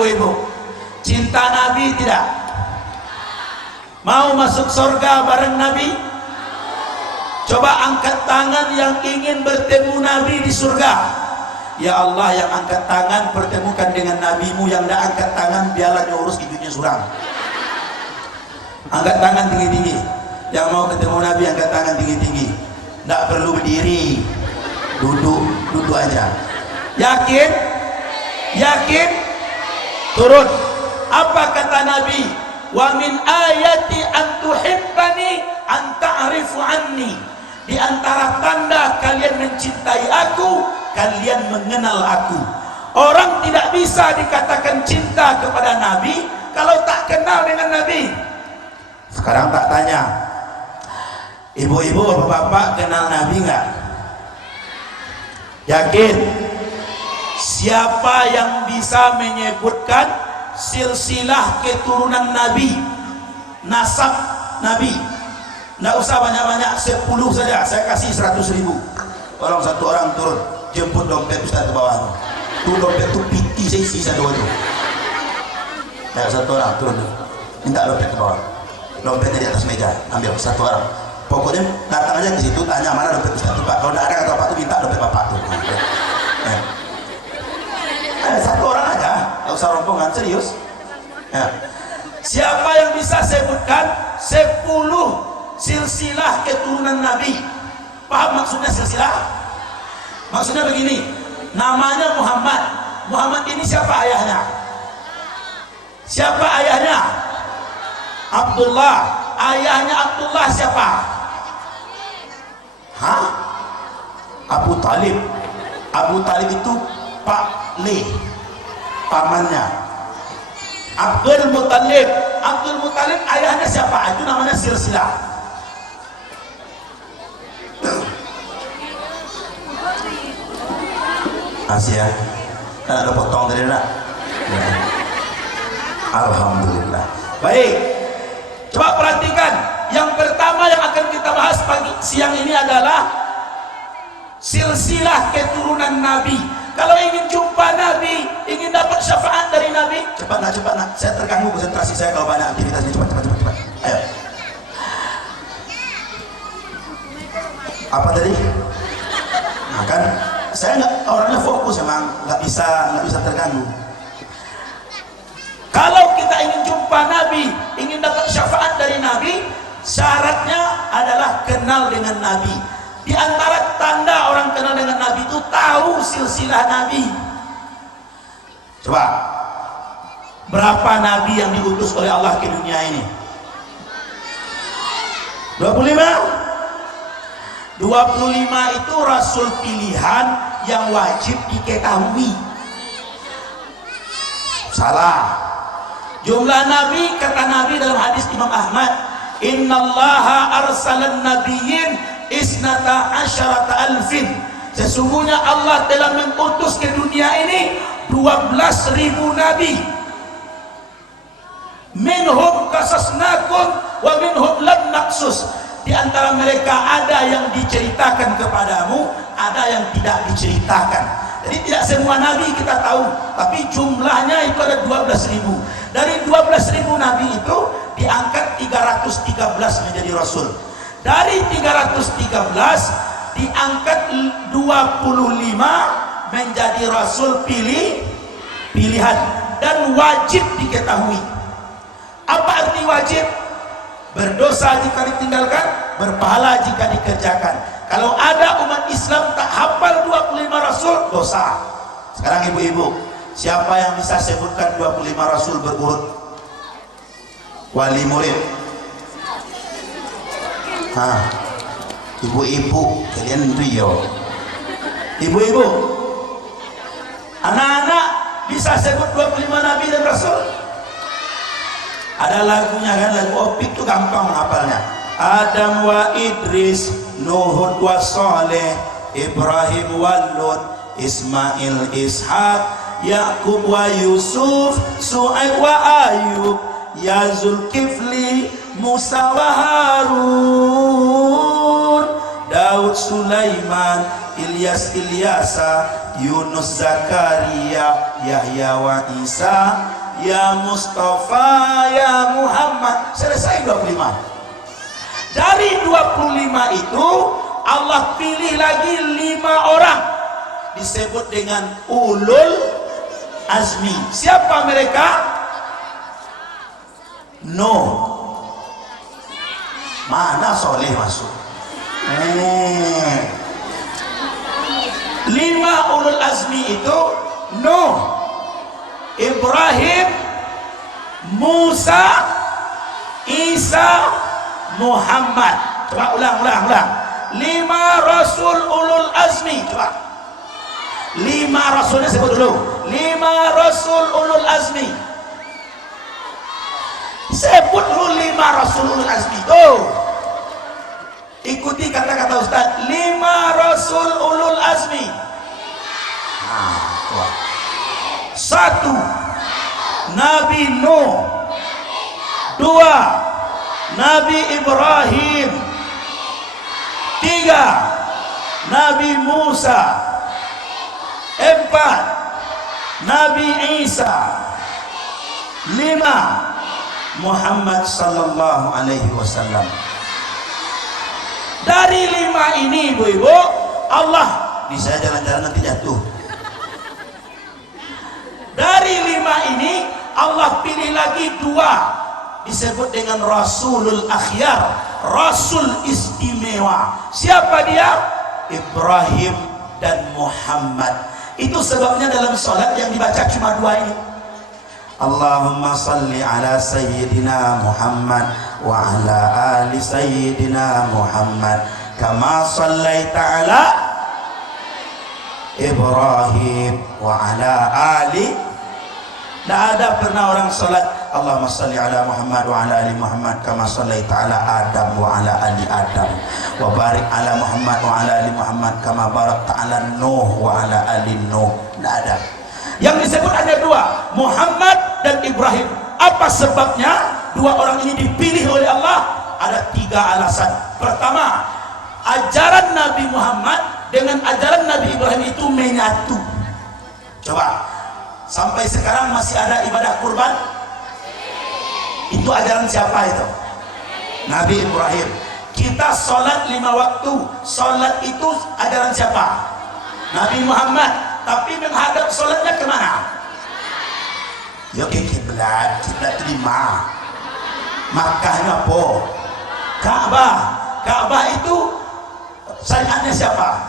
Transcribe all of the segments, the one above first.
ibu-ibu? Cinta Nabi tidak? Mau masuk surga bareng Nabi? Coba angkat tangan yang ingin bertemu Nabi di surga. Ya Allah, yang angkat tangan pertemukan dengan Nabimu. Yang tidak angkat tangan biarlah diurus hidupnya suram. Angkat tangan tinggi-tinggi. Yang mau ketemu Nabi angkat tangan tinggi-tinggi. Tidak perlu berdiri, duduk aja. Yakin? Yakin? Turun. Apa kata Nabi? Wa min ayati an tuhibbani an ta'rifu anni. Di antara tanda kalian mencintai aku, kalian mengenal aku. Orang tidak bisa dikatakan cinta kepada Nabi kalau tak kenal dengan Nabi. Sekarang tak tanya, ibu-ibu, bapak-bapak kenal Nabi enggak? Yakin? Siapa yang bisa menyebutkan silsilah keturunan Nabi, nasab Nabi? Nggak usah banyak-banyak, 10 saja, saya kasih 100.000. Tolong satu orang turun, jemput dompet Ustaz ke bawah. Tuh dompet tuh piti saya isi satu itu. Ayo satu orang turun, minta dompet ke bawah. Dompetnya di atas meja, ambil satu orang. Pokoknya datang aja ke situ, tanya mana dompet Ustaz tuh Pak. Kalau tidak ada kata Pak tuh minta dompet Bapak tuh. Satu orang aja, nggak usah rombongan, serius. Ya. Siapa yang bisa sebutkan 10 silsilah keturunan Nabi? Paham maksudnya silsilah? Maksudnya begini, namanya Muhammad. Muhammad ini siapa ayahnya? Siapa ayahnya? Abdullah. Ayahnya Abdullah siapa? Hah? Abu Talib. Abu Talib itu Pak Le, pamannya. Abdul Muttalib. Abdul Muttalib ayahnya siapa? Itu namanya silsilah. Masih ya? Kan ada potong dari nak? Ya. Alhamdulillah. Baik, coba perhatikan. Yang pertama yang akan kita bahas pagi siang ini adalah silsilah keturunan Nabi. Kalau ingin jumpa Nabi, ingin dapat syafaat dari Nabi, cepat nak. Saya terganggu konsentrasi saya kalau banyak aktivitasnya. Cepat. Ayo. Apa tadi? Nah, kan saya orangnya fokus, emang nggak bisa terganggu. Kalau kita ingin jumpa Nabi, ingin dapat syafaat dari Nabi, syaratnya adalah kenal dengan Nabi. Di antara tanda orang kenal dengan Nabi itu tahu silsilah Nabi. Coba, berapa Nabi yang diutus oleh Allah ke dunia ini? 25? 25 itu rasul pilihan yang wajib diketahui. Salah. Jumlah Nabi, kata Nabi dalam hadis Imam Ahmad, innallaha arsalan nabiyyin isnata asyarata alfin. Sesungguhnya Allah telah mengutus ke dunia ini 12.000 nabi. Minhum qasasnakum wa minhum lam naqsus. Di antara mereka ada yang diceritakan kepadamu, ada yang tidak diceritakan. Jadi tidak semua nabi kita tahu, tapi jumlahnya itu ada 12.000. Dari 12.000 nabi itu diangkat 313 menjadi rasul. Dari 313 diangkat 25 menjadi rasul pilihan dan wajib diketahui. Apa arti wajib? Berdosa jika ditinggalkan, berpahala jika dikerjakan. Kalau ada umat Islam tak hafal 25 rasul, dosa. Sekarang ibu-ibu, siapa yang bisa sebutkan 25 rasul berurut? Wali murid. Ibu-ibu, kalian Rio. Ibu-ibu, anak-anak bisa sebut 25 nabi dan rasul? Ada lagunya kan, lagu Opik itu gampang hafalnya. Adam wa Idris, Nuh wa Saleh, Ibrahim wa Lut, Ismail, Ishaq, Yakub wa Yusuf, Su'aib wa Ayub, ya Zulkifli, Musa wa Harun, Daud, Sulaiman, Ilyas Ilyasa, Yunus Zakaria, Yahya wa Isa, ya Mustafa, ya Muhammad. Selesai 25. Dari 25 itu Allah pilih lagi 5 orang, disebut dengan ulul azmi. Siapa mereka? Mana Soleh masuk? 5 ulul azmi itu Nuh, Ibrahim, Musa, Isa, Muhammad. Coba ulang. 5 rasul ulul azmi. Coba 5 rasulnya sebut dulu. 5 rasul ulul azmi. Sebut dulu 5 rasul ulul azmi. Tuh, ikuti kata-kata Ustaz. 5 rasul ulul azmi. Nah, 1 Nabi Nuh, 2 Nabi Ibrahim, 3 Nabi Musa, 4 Nabi Isa, 5 Muhammad sallallahu alaihi wasallam. Dari 5 ini ibu-ibu, Allah bisa jalan-jalan nanti jatuh. Dari 5 ini Allah pilih lagi 2, disebut dengan Rasulul Akhyar, Rasul istimewa. Siapa dia? Ibrahim dan Muhammad. Itu sebabnya dalam salat yang dibaca cuma 2 ini. Allahumma salli ala Sayyidina Muhammad wa ala ali Sayyidina Muhammad kama sallaita ala Ibrahim wa ala ali. Tidak ada pernah orang salat Allahumma salli ala Muhammad wa ala ali Muhammad kama sallaita ala Adam wa ala ali Adam wa barik ala Muhammad wa ala ali Muhammad kama barakta ala Nuh wa ala ali Nuh. Tidak ada. Yang disebut hanya 2, Muhammad dan Ibrahim. Apa sebabnya 2 orang ini dipilih oleh Allah? Ada 3 alasan. Pertama, ajaran Nabi Muhammad dengan ajaran Nabi Ibrahim itu menyatu. Coba, sampai sekarang masih ada ibadah kurban? Itu ajaran siapa itu? Nabi Ibrahim. Kita sholat 5 waktu. Sholat itu ajaran siapa? Nabi Muhammad. Tapi menghadap sholatnya kemana? Ya ke kiblat, kiblat 5. Makkahnya apa? Ka'bah. Ka'bah itu syariatnya siapa?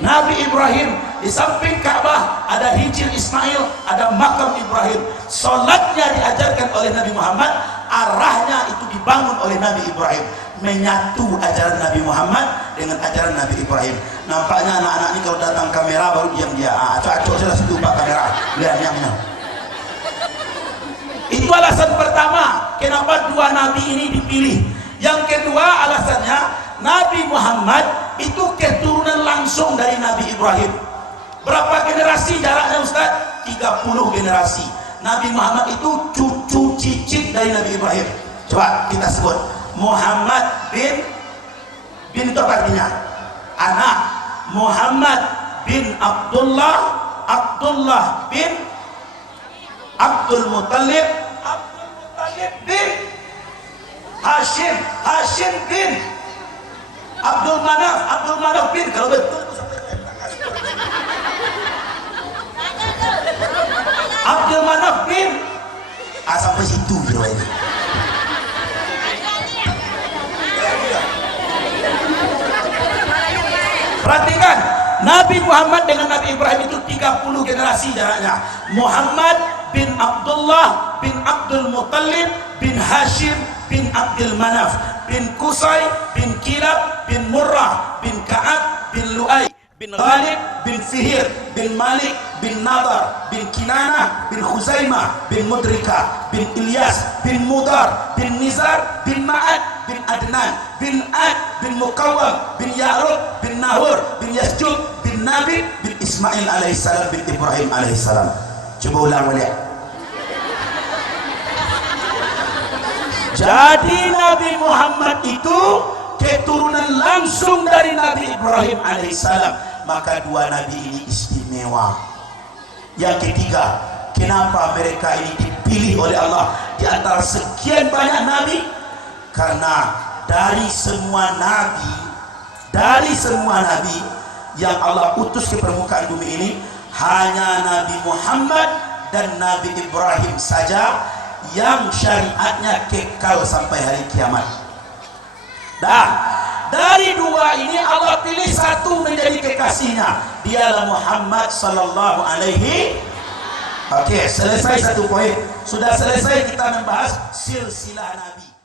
Nabi Ibrahim. Di samping Ka'bah ada Hijr Ismail, ada makam Ibrahim. Sholatnya diajarkan oleh Nabi Muhammad, arahnya itu dibangun oleh Nabi Ibrahim. Menyatu ajaran Nabi Muhammad dengan ajaran Nabi Ibrahim. Nampaknya anak-anak ini kalau datang kamera baru diam dia. Acok-acok sudah situ Pak kamera. Lihatnya. Itu alasan pertama kenapa 2 nabi ini dipilih. Yang kedua alasannya, Nabi Muhammad itu keturunan langsung dari Nabi Ibrahim. Berapa generasi jaraknya Ustaz? 30 generasi. Nabi Muhammad itu cucu cicit dari Nabi Ibrahim. Coba kita sebut. Muhammad bin itu apa artinya? Anak. Muhammad bin Abdullah, Abdullah bin Abdul Muttalib, Abdul Muttalib bin Hashim, Hashim bin Abdul Manaf, Abdul Manaf bin, kalau betul Abdul Manaf bin sampai situ ini. Perhatikan, Nabi Muhammad dengan Nabi Ibrahim itu 30 generasi jaraknya. Muhammad bin Abdullah bin Abdul Muttalib bin Hashim bin Abdul Manaf bin Qusay bin Kilab bin Murrah bin Ka'ab bin Lu'ay bin Ghalib bin Fihir bin Malik bin Nadar bin Kinanah bin Khuzaimah bin Mudrika bin Ilyas bin Mudar bin Nizar bin Ma'ad bin Adnan bin Ad bin Muqawwam bin Ya'rub bin Nahur bin Yasjub bin Nabi bin Ismail alaihissalam bin Ibrahim alaihissalam. Coba ulang balik. Jadi Nabi Muhammad itu keturunan langsung dari Nabi Ibrahim alaihissalam. Maka dua nabi ini istimewa. Yang ketiga, kenapa mereka ini dipilih oleh Allah di antara sekian banyak nabi? Karena dari semua nabi yang Allah utus ke permukaan bumi ini, hanya Nabi Muhammad dan Nabi Ibrahim saja yang syariatnya kekal sampai hari kiamat. Dan dari dua ini Allah pilih satu menjadi kekasihnya, dialah Muhammad sallallahu alaihi. Oke, selesai satu poin. Sudah selesai kita membahas silsilah Nabi.